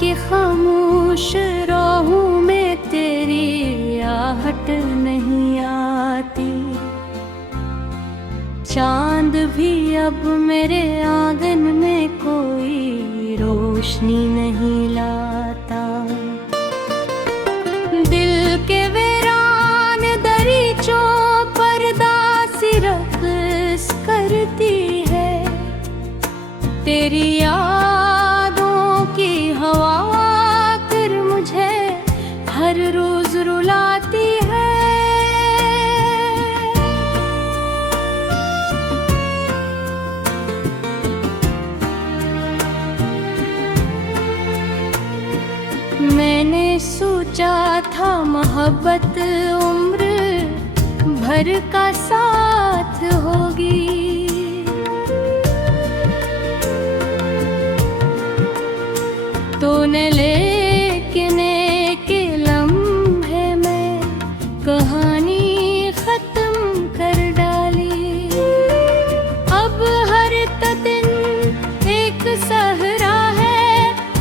कि खामोश राहों में तेरी आहट नहीं आती। चांद भी अब मेरे आंगन में कोई रोशनी नहीं लाता। दिल के वीरान दरीचों पर्दा सी रक़्स करती है। तेरी यादों की हवा कर मुझे हर रोज रुलाती है। मैंने सोचा था मोहब्बत उम्र भर का साथ होगी। तूने लेकिन एक लम्हे में कहानी खत्म कर डाली। अब हर दिन एक सहरा है,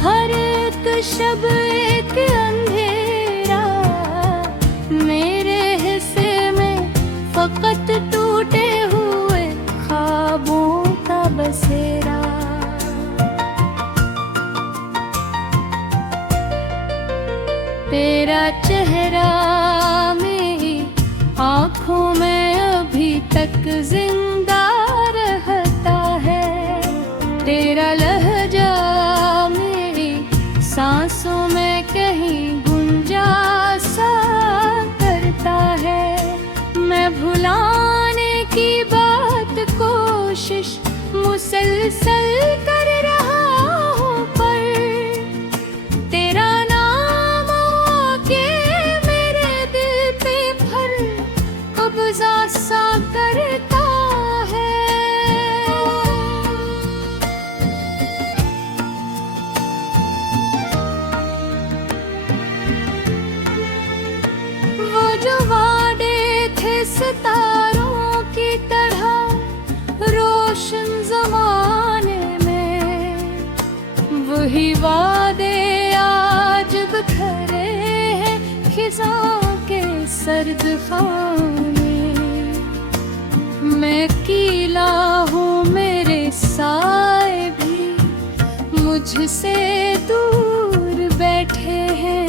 हर एक शब एक अंधेरा। मेरे हिस्से में फकत टूटे हुए ख्वाबों का बसेरा। तेरा चेहरा मेरी आँखों में अभी तक जिंदा रहता है। तेरा लहजा मेरी सांसों में कहीं गुंजा सा करता है। मैं भुलाने की बात कोशिश मुसलसल कर रहा हूँ, पर तेरा नाम आके मेरे दिल पे फिर कब्जा सा करता है। वो जो वादे थे सितारों की तरह रोशन ज़माने में, वही वादे आज बिखरे हैं खिज़ां के सर्द खाने। मैं अकेला हूँ, मेरे साए भी मुझसे दूर बैठे हैं।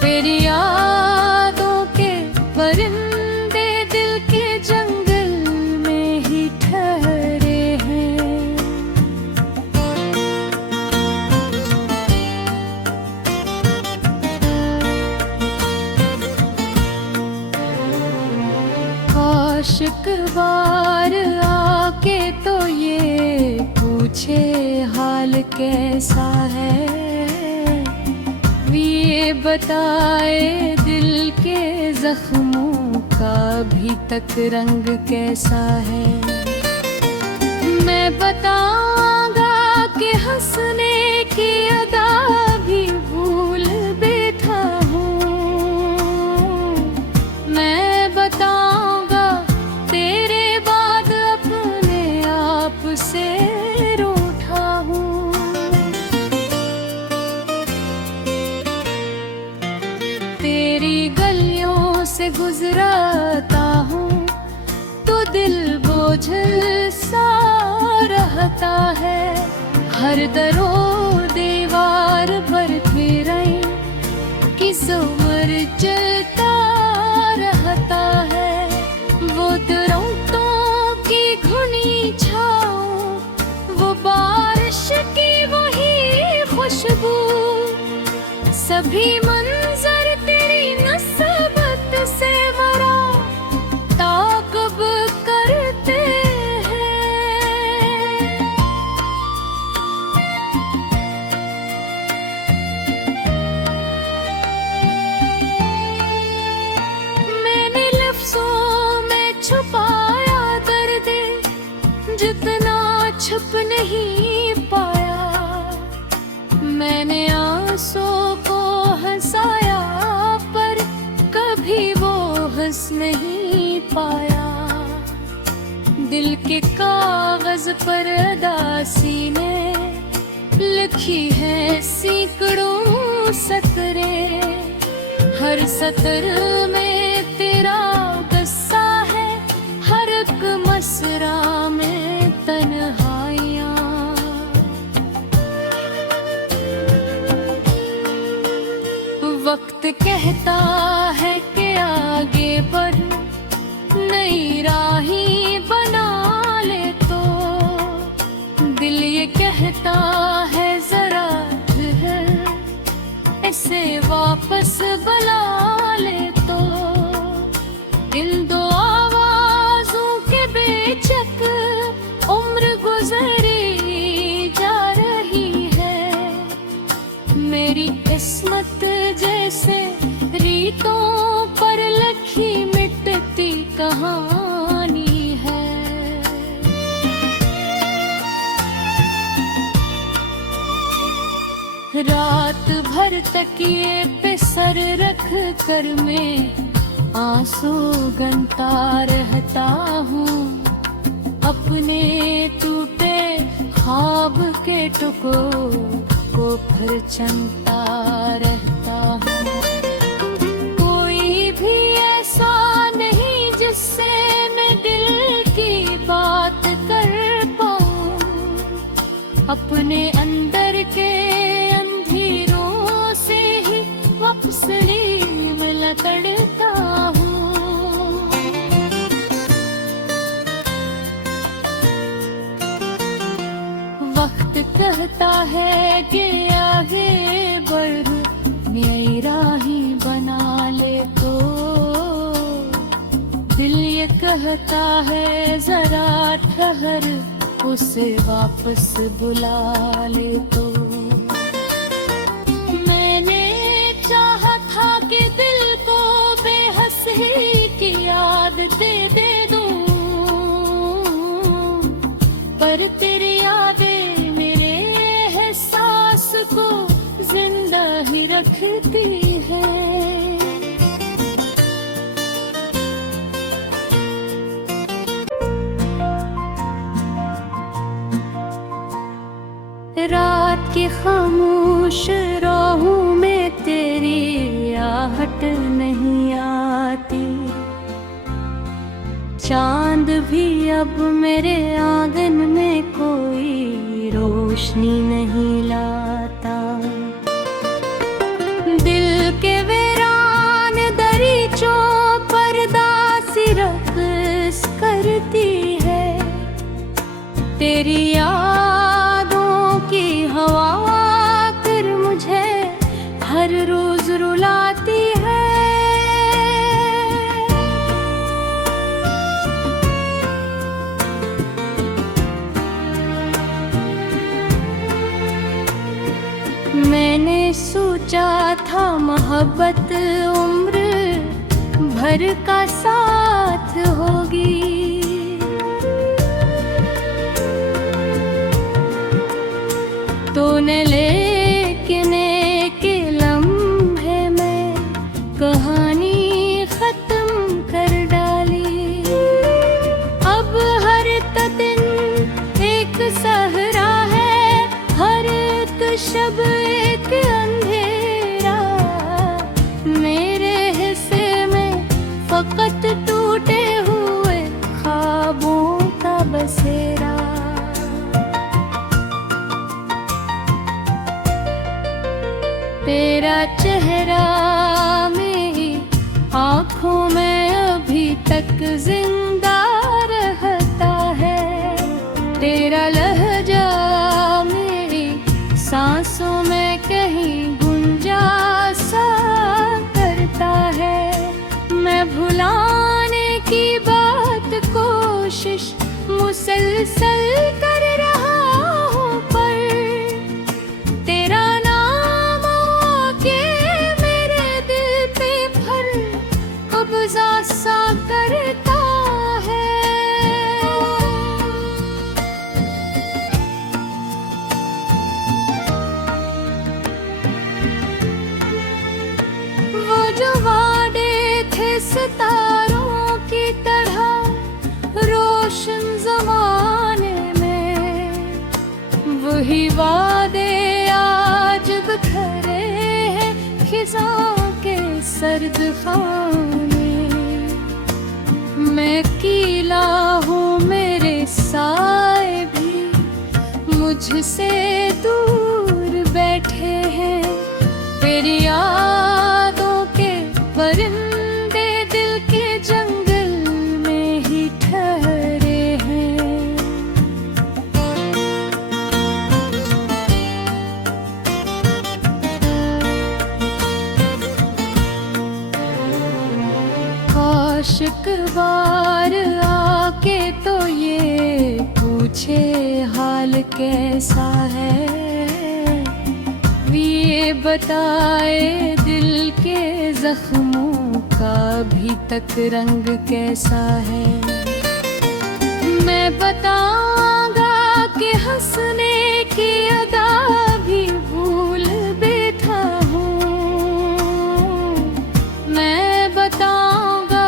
तेरी यादों के परिंदे दिल के जंगल में ही ठहरे हैं। आशिक बार आके तो ये पूछे हाल कैसा है। ये बताए दिल के जख्मों का अभी तक रंग कैसा है। मैं बताऊंगा कि हंसने की अदा भी भूल बैठा हूँ। मैं बताऊंगा तेरे बाद अपने आप से रूठा हूँ। तेरी गलियों से गुजरता हूँ तो दिल बोझल सा रहता है। हर दरो दीवार पर फिराई कि ज़ुमर जलता रहता है। वो दरख्तों की घुनी छाँव, वो बारिश की वही खुशबू, सभी मंजर तेरी नस्बत से वरा ताक़ब करते हैं। मैंने लफ्ज़ों में छुपाया दर्द जितना छुप नहीं पाया। मैंने आंसू को हंसाया पर कभी वो हंस नहीं पाया। दिल के कागज पर अदासी ने लिखी है सैकड़ों सतरें, हर सतर में तेरा गस्सा है, हर एक मसरा में तन्हाइयाँ। वक्त कहता है कि आगे बढ़, नई राही बना ले, तो दिल ये कहता है जरा ठहर, इसे वापस बुला ले। तो इन दो आवाजों के बेचक उम्र गुजरी जा रही है, मेरी किस्मत जैसे रीतों पर लिखी मिटती कहानी है। रात भर तकिए पे सर रख कर मैं आंसू गनता रहता हूँ, अपने टूटे ख्वाब के टुकड़ों को फिर चलता रहता हूँ। कोई भी ऐसा नहीं जिससे मैं दिल की बात कर पाऊँ, अपने अंदर के अंधेरों से ही वक्सली में लकड़ता हूँ। वक्त कहता है कि आगे बढ़, नई राही बना ले, तो दिल ये कहता है जरा ठहर, उसे वापस बुला ले। तो मैंने चाहा था कि दिल को बेहसी की आदतें दे दूं, पर तेरी यादें मेरे एहसास को जिंदा ही रखती है। रात की खामोश राहों में तेरी आहट नहीं आती, चांद भी अब मेरे आंगन में कोई रोशनी नहीं लाता। दिल के वीरान दरीचों पर दासी रक्स करती है, तेरी यादों की हवा कर मुझे हर रोज रुलाती है। मैंने सोचा था मोहब्बत उम्र भर का साथ होगी, तूने लेकिन एक लम्हे में कहानी खत्म कर डाली। अब हर दिन एक सहरा है, हर एक शब एक अंधेरा, मेरे हिस्से में फकत टूटे हुए ख्वाबों का बसेरा। तेरा चेहरा मेरी आँखों में अभी तक जिंदा रहता है, तेरा लहजा मेरी सांसों में कहीं गुंजा सा करता है। मैं भुलाने की बात कोशिश मुसलसल कर रहा हूँ, पर तेरा नाम आके मेरे दिल पे फर कब्जा सा करता है। वो जो वादे थे सितारों की तरह रोशन जमाने में, वही वादे सर्द खाने। मैं अकेला हूँ, मेरे साए भी मुझसे दूर बैठे हैं। तेरी यादों के परिंदे दिल के जंगल में ही ठहरे हैं। काश एक बार आके तो ये पूछे हाल कैसा है, ये बताए दिल के जख्मों का अभी तक रंग कैसा है। मैं बताऊंगा कि हंसने की अदा भी भूल बैठा हूँ। मैं बताऊंगा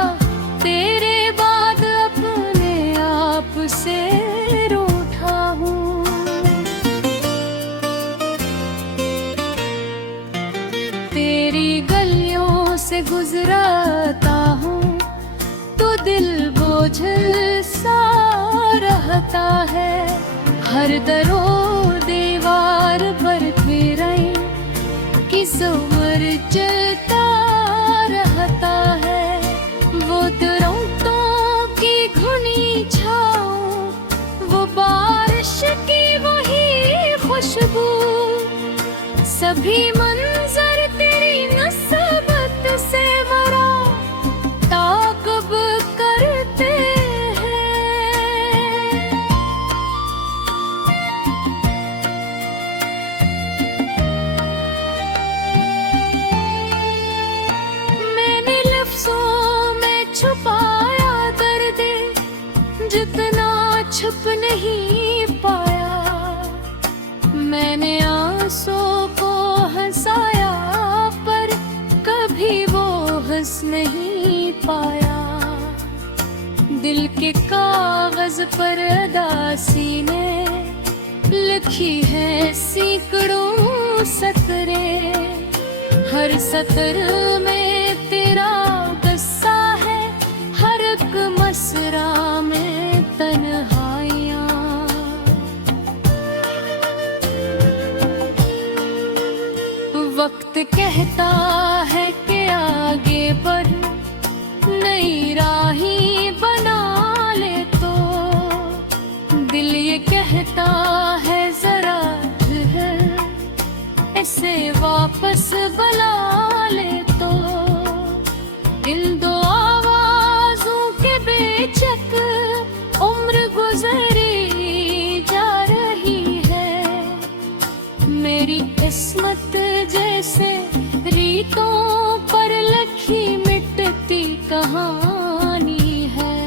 तेरे बाद अपने आप से रूठा हूँ। तेरी गलियों से गुजरता हूँ तो दिल बोझल सा रहता है। हर दरो दीवार पर फिराई कि उम्र चलता रहता है। वो दरख्तों की घुनी छाँव, वो बारिश की वही खुशबू, सभी मंजर तेरी नस्बत से वरा ताक़ब करते हैं। मैंने लफ्ज़ों में छुपाया दर्द जितना छुप नहीं पाया। मैंने आंसू को हंसाया पर कभी वो हंस नहीं पाया। दिल के कागज पर अदासी ने लिखी है सैकड़ों सतरें। हर सतर में तेरा किस्सा है, हर एक मसरा में तन्हाइयाँ। वक्त कहता है कि आगे बढ़, नई राही बना ले तो। दिल ये कहता है जरा ठहर, इसे वापस बुला ले तो। इन दो आवाज़ों के बेचक उम्र गुजरी जा रही है। मेरी किस्मत जैसे रीतों पर लिखी मिटती कहानी है।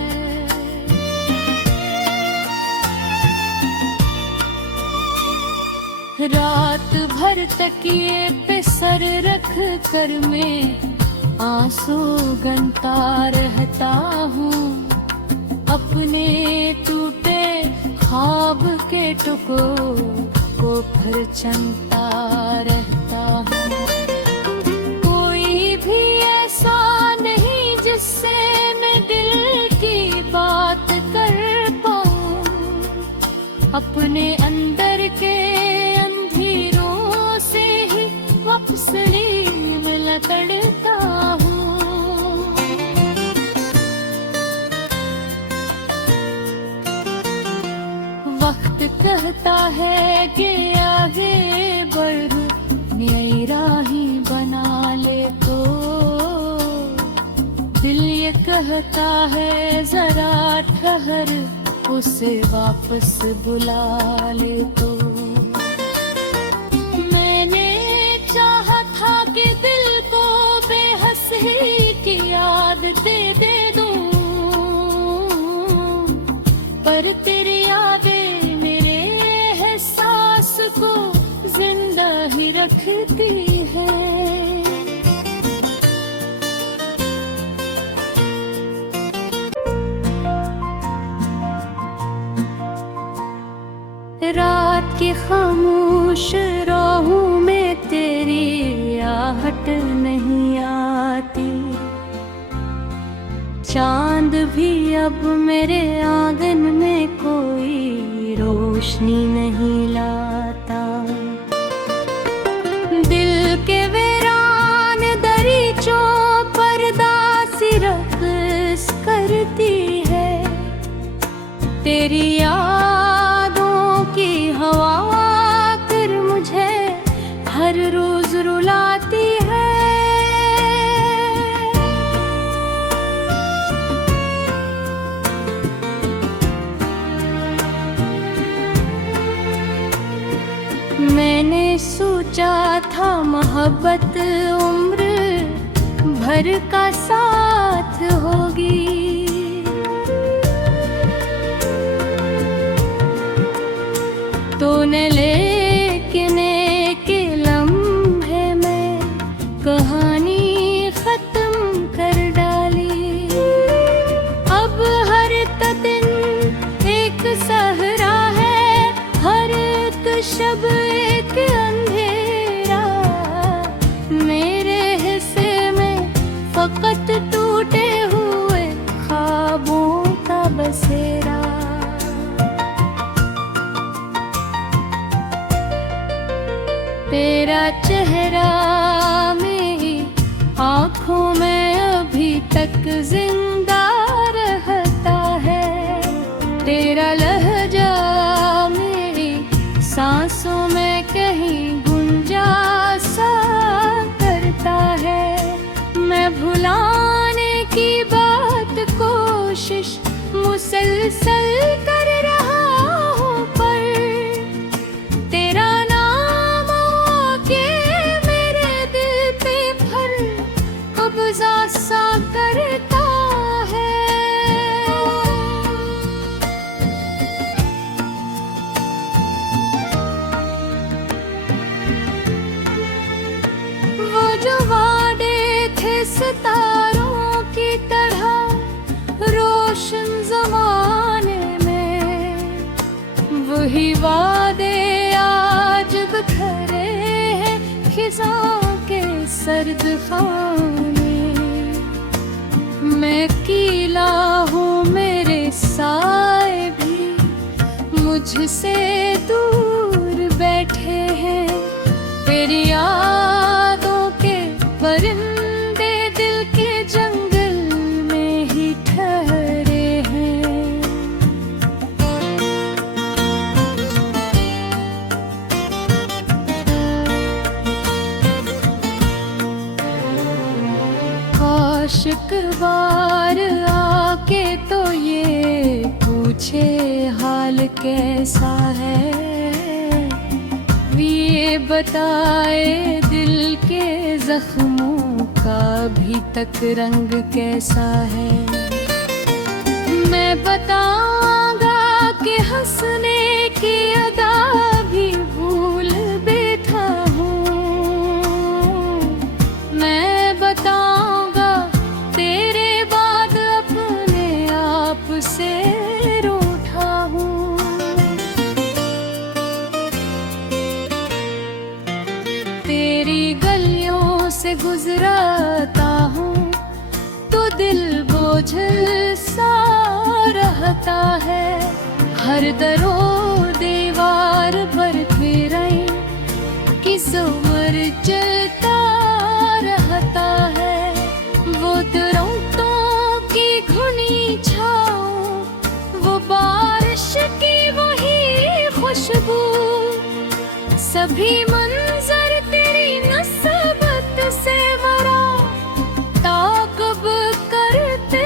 रात भर तकिए पे सर रख कर मैं आंसू गनता रहता हूँ। अपने टूटे ख्वाब के टुकड़ों को फिर चलता रहता हूँ। कोई भी ऐसा नहीं जिससे मैं दिल की बात कर पाऊँ। अपने अंदर के अंधेरों से ही वापस में लकड़ता हूँ। वक्त कहता है कि आगे बढ़, नई राही बना ले तो। दिल ये कहता है जरा ठहर, उसे वापस बुला ले तो। मैंने चाहा था कि दिल को बेहसी की आदतें दे दूं, पर तेरी यादें मेरे एहसास को जिंदा ही रखती है। रात की खामोश राहों में तेरी आहट नहीं आती। चांद भी अब मेरे आंगन में कोई रोशनी नहीं लाता। दिल के वीरान दरीचों पर्दा सी रक़्स करती है। तेरी यादों की हवा कर मुझे हर रोज रुलाती है। मैंने सोचा था मोहब्बत उम्र भर का साथ होगी। तूने लेकिन एक लम्हे में कहानी खत्म कर डाली। अब हर दिन एक सहरा है, हर एक शब एक अंधेरा। मेरे हिस्से में फकत टूटे हुए ख्वाबों का बसेरा। तेरा चेहरा मेरी आँखों में अभी तक जिंदा रहता है। तेरा लहजा मेरी सांसों में कहीं गुंजा सा करता है। मैं भुलाने की बात कोशिश मुसलसल कर रहा हूँ, पर तेरा नाम आके मेरे दिल पे फिर कब्जा सा करता है। वो जो वादे थे सितारों की तरह रोशन ज़माने में, वही वादे आज बिखरे हैं खिज़ां के सर्द खाने। मैं अकेला हूँ, मेरे साए भी मुझसे दूर बैठे हैं। तेरी यादों के परिंदे दिल के जंगल में ही ठहरे हैं। काश एक बार आके तो ये पूछे हाल कैसा है। ये बताए दिल के जख्मों का अभी तक रंग कैसा है। मैं बताऊंगा कि हंसने की अदा भी भूल बैठा हूँ। मैं बताऊंगा तेरे बाद अपने आप से रूठा हूँ। तेरी गलियों से गुजरता हूँ तो दिल बोझल सा रहता है। हर दरो दीवार पर फिराई कि ज़ुमर जलता रहता है। वो दरख्तों की घुनी छाँव, वो बारिश की वही खुशबू, सभी मंजर तेरी नस्बत से वरा ताक़ब करते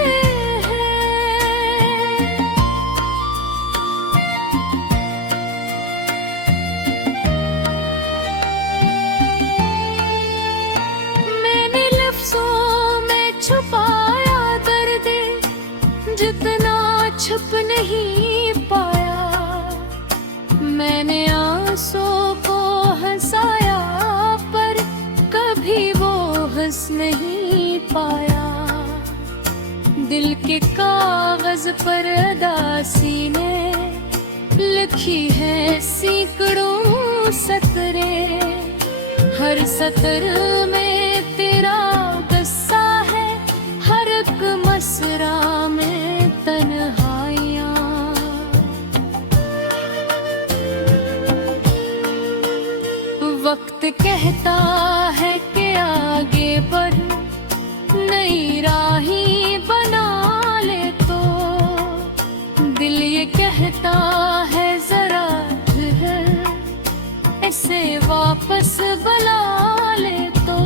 हैं। मैंने लफ्ज़ों में छुपाया दर्द जितना छुप नहीं पाया। मैंने आंसू को हंसाया पर कभी वो हंस नहीं पाया। दिल के कागज पर अदासी ने लिखी है सैकड़ों सतरें। हर सतर में तेरा किस्सा है, हर एक मसरा कहता है कि आगे बढ़, नई राही बना ले तो। दिल ये कहता है जरा ठहर, इसे वापस बुला ले तो।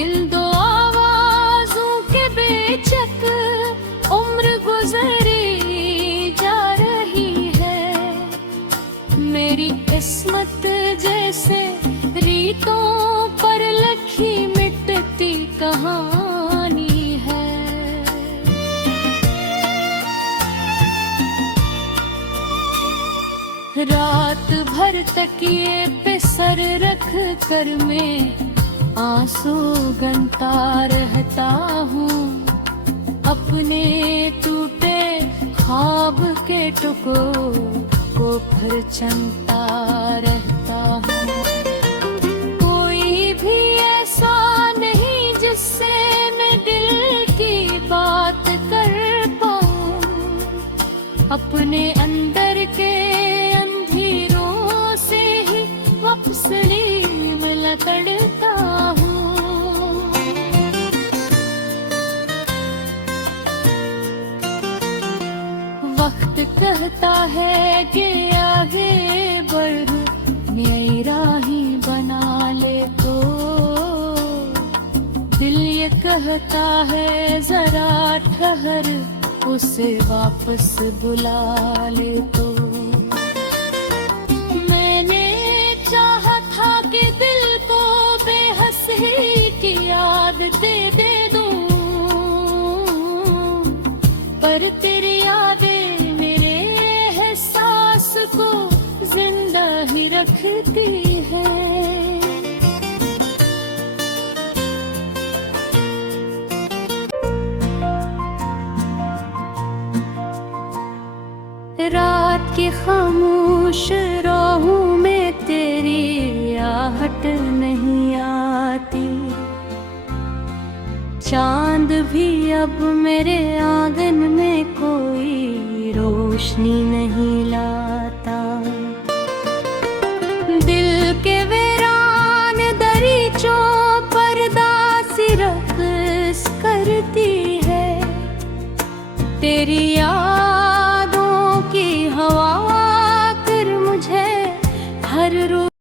इन दो आवाजों के बेचक उम्र गुजरी जा रही है। मेरी किस्मत जैसे रीतों पर लिखी मिटती कहानी है। रात भर तकिए पे सर रख कर मैं आंसू गनता रहता हूँ। अपने टूटे ख्वाब के टुकड़ों को फिर चलता रहता हूँ। कोई भी ऐसा नहीं जिससे मैं दिल की बात कर पाऊँ। अपने अंदर के अंधेरों से ही वापसी में लकड़ता हूँ। वक्त कहता है कि आगे बढ़, नई राही बना ले तो। दिल ये कहता है जरा ठहर, उसे वापस बुला ले तो। मैंने चाहा था कि दिल को बेहसी की आदतें दे दूं, पर तेरी यादें मेरे एहसास को जिंदा ही रखती है। रात की खामोश राहों में तेरी आहट नहीं आती। चांद भी अब मेरे आंगन में कोई रोशनी नहीं लाता। दिल के वीरान दरीचों पर दासी रक्स करती है। तेरी यादों की हवा कर मुझे हर रोज